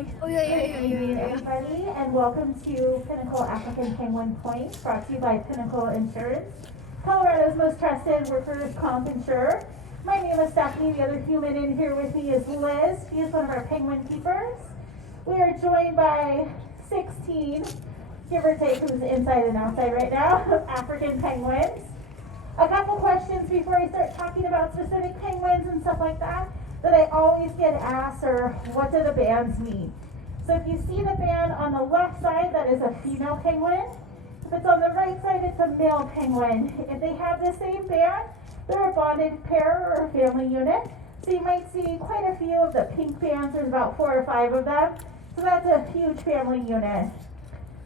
Good evening, everybody, and welcome to Pinnacle African Penguin Point, brought to you by Pinnacle Insurance, Colorado's most trusted workers' comp insurer. My name is Stephanie. The other human in here with me is Liz. She is one of our penguin keepers. We are joined by 16, give or take, who's inside and outside right now, African penguins. A couple questions before I start talking about specific penguins and stuff like that I always get asked are, what do the bands mean? So if you see the band on the left side, that is a female penguin. If it's on the right side, it's a male penguin. If they have the same band, they're a bonded pair or a family unit. So you might see quite a few of the pink bands. There's about 4 or 5 of them. So that's a huge family unit.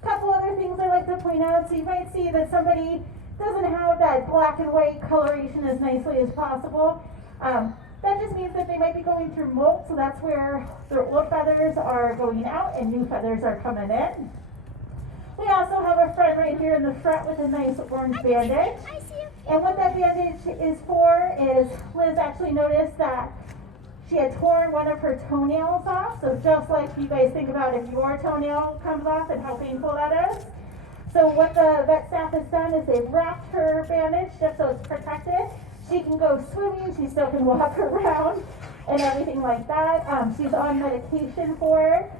A couple other things I like to point out. So you might see that somebody doesn't have that black and white coloration as nicely as possible. That just means that they might be going through molt, so that's where their old feathers are going out and new feathers are coming in. We also have a friend right here in the front with a nice orange bandage. And what that bandage is for is Liz actually noticed that she had torn one of her toenails off. So just like you guys think about if your toenail comes off and how painful that is. So what the vet staff has done is they've wrapped her bandage just so it's protected. She can go swimming, she still can walk around and everything like that. She's on medication for it.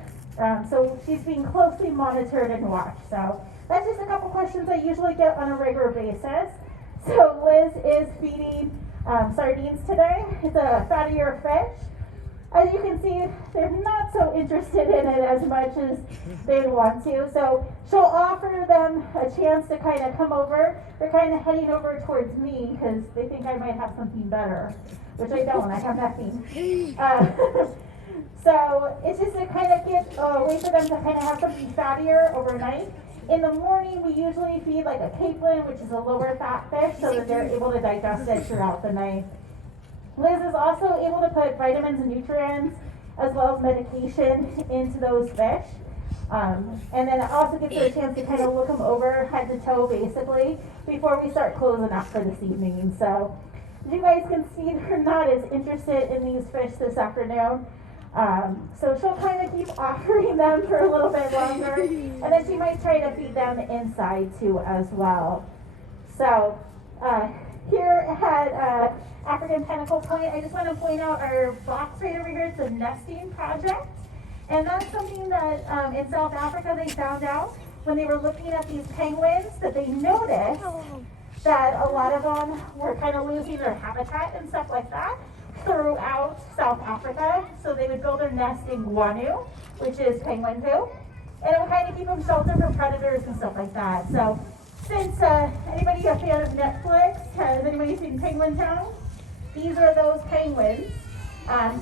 So she's being closely monitored and watched. So that's just a couple questions I usually get on a regular basis. So Liz is feeding sardines today. It's a fattier fish. As you can see, they're not so interested in it as much as they want to. So she'll offer them a chance to kind of come over. They're kind of heading over towards me because they think I might have something better, which I don't. I have nothing. So it's just to kind of get a way for them to kind of have something fattier overnight. In the morning, we usually feed like a capelin, which is a lower fat fish, so that they're able to digest it throughout the night. Liz is also able to put vitamins and nutrients as well as medication into those fish. And then it also gives her a chance to kind of look them over head to toe basically before we start closing up for this evening. So as you guys can see, they're not as interested in these fish this afternoon. So she'll kind of keep offering them for a little bit longer, and then she might try to feed them inside too as well. So here at African Pinnacle Point, I just want to point out our box right over here. It's a nesting project, and that's something that in South Africa they found out when they were looking at these penguins that they noticed that a lot of them were kind of losing their habitat and stuff like that throughout South Africa. So they would build their nest in guano, which is penguin poo, and it would kind of keep them sheltered from predators and stuff like that. So since anybody a fan of Netflix, has anybody seen Penguin Town? These are those penguins.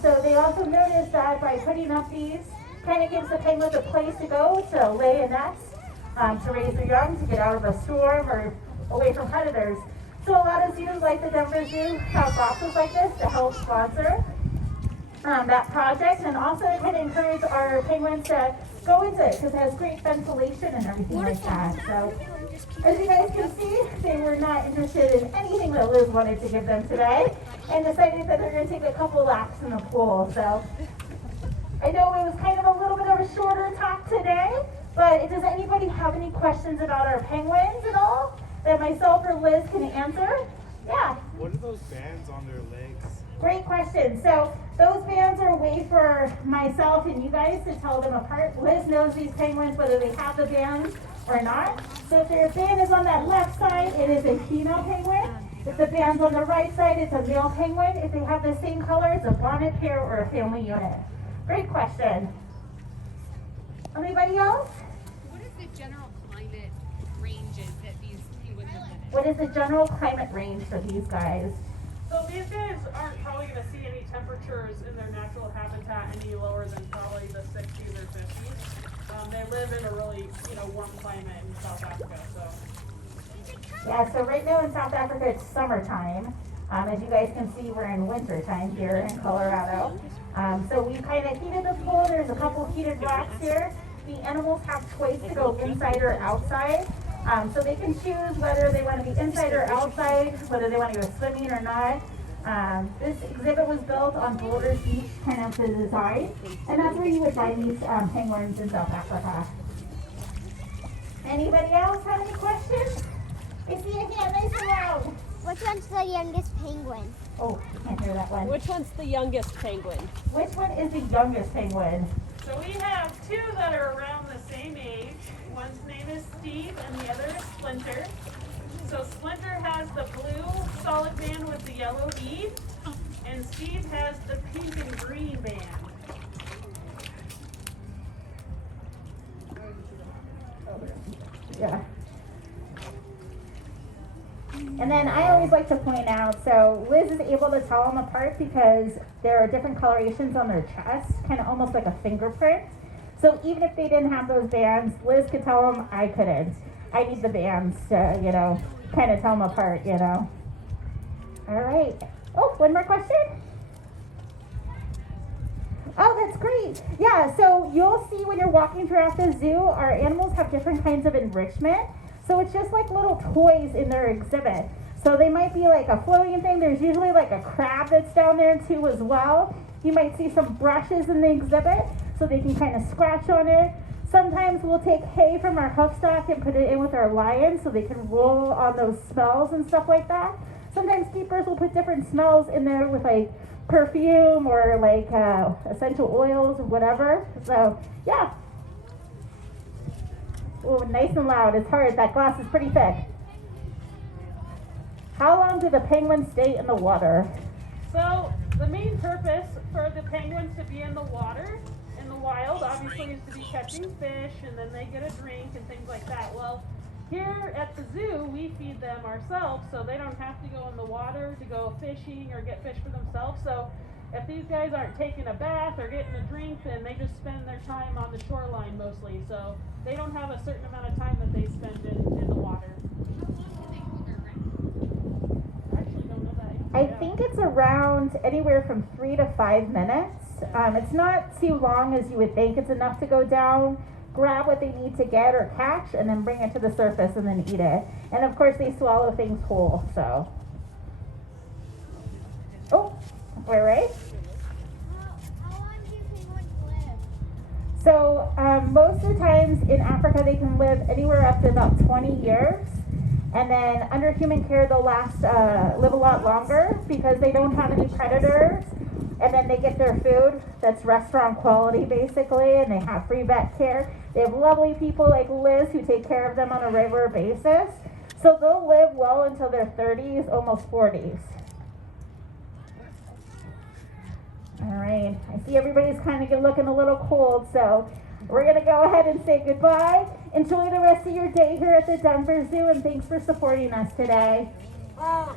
So they also noticed that by putting up these, kind of gives the penguins a place to go to lay a nest, to raise their young, to get out of a storm or away from predators. So a lot of zoos like the Denver Zoo have boxes like this to help sponsor that project, and also kind of encourage our penguins to go into it because it has great ventilation and everything like that. So as you guys can see, they were not interested in anything that Liz wanted to give them today and decided that they're going to take a couple laps in the pool. So I know it was kind of a little bit of a shorter talk today, but does anybody have any questions about our penguins at all that myself or Liz can answer? Yeah. What are those bands on their legs? Great question. So those bands are a way for myself and you guys to tell them apart. Liz knows these penguins, whether they have the bands or not. So if their band is on that left side, it is a female penguin. If the band's on the right side, it's a male penguin. If they have the same color, it's a bonded pair or a family unit. Great question. Anybody else? What is the general climate ranges that these penguins live in? What is the general climate range for these guys? So these guys aren't probably going to see any temperatures in their natural habitat any lower than probably the 60s or 50s. They live in a really, warm climate in South Africa. So. Yeah, so right now in South Africa it's summertime. As you guys can see, we're in winter time here in Colorado. So we kind of heated the pool. There's a couple heated rocks here. The animals have choice to go inside or outside. So they can choose whether they want to be inside or outside, whether they want to go swimming or not. This exhibit was built on Boulders Beach, kind of the design, and that's where you would find these penguins in South Africa. Anybody else have any questions? I see a hand, nice and loud. Which one's the youngest penguin? Oh, can't hear that one. Which one's the youngest penguin? Which one is the youngest penguin? So we have two that are around the same age. One's name is Steve and the other is Splinter. So Splinter has the blue solid band with the yellow bead, and Steve has the pink and green band. Yeah. And then I always like to point out, so Liz is able to tell them apart because there are different colorations on their chest, kind of almost like a fingerprint. So even if they didn't have those bands, Liz could tell them, I couldn't. I need the bands to, you know, kind of tell them apart, you know. All right. Oh, one more question? Oh, that's great. Yeah, so you'll see when you're walking throughout the zoo, our animals have different kinds of enrichment. So it's just like little toys in their exhibit. So they might be like a floating thing. There's usually like a crab that's down there too as well. You might see some brushes in the exhibit so they can kind of scratch on it. Sometimes we'll take hay from our hoofstock and put it in with our lions so they can roll on those smells and stuff like that. Sometimes keepers will put different smells in there with like perfume or like essential oils or whatever. So yeah. Oh, nice and loud. It's hard. That glass is pretty thick. How long do the penguins stay in the water? So the main purpose for the penguins to be in the water, in the wild, obviously is to be catching fish, and then they get a drink and things like that. Well, here at the zoo, we feed them ourselves, so they don't have to go in the water to go fishing or get fish for themselves. So if these guys aren't taking a bath or getting a drink, then they just spend their time on the shoreline mostly. So they don't have a certain amount of time that they spend in the water. I actually don't know that. I think it's around anywhere from 3 to 5 minutes. It's not too long as you would think. It's enough to go down, grab what they need to get or catch, and then bring it to the surface and then eat it. And of course they swallow things whole, so. Oh, we're right. How long do penguins live? So most of the times in Africa they can live anywhere up to about 20 years. And then under human care they'll live a lot longer because they don't have any predators. And then they get their food that's restaurant quality basically, and they have free vet care. They have lovely people like Liz who take care of them on a regular basis. So they'll live well until their 30s, almost 40s. All right, I see everybody's kind of looking a little cold, so we're gonna go ahead and say goodbye. Enjoy the rest of your day here at the Denver Zoo, and thanks for supporting us today. Wow.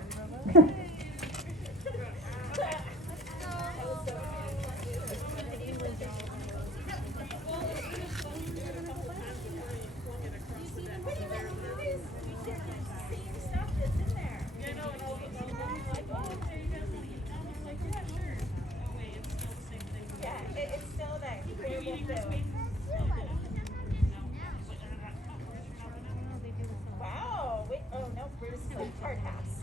Wait, oh no, this is like hard hats.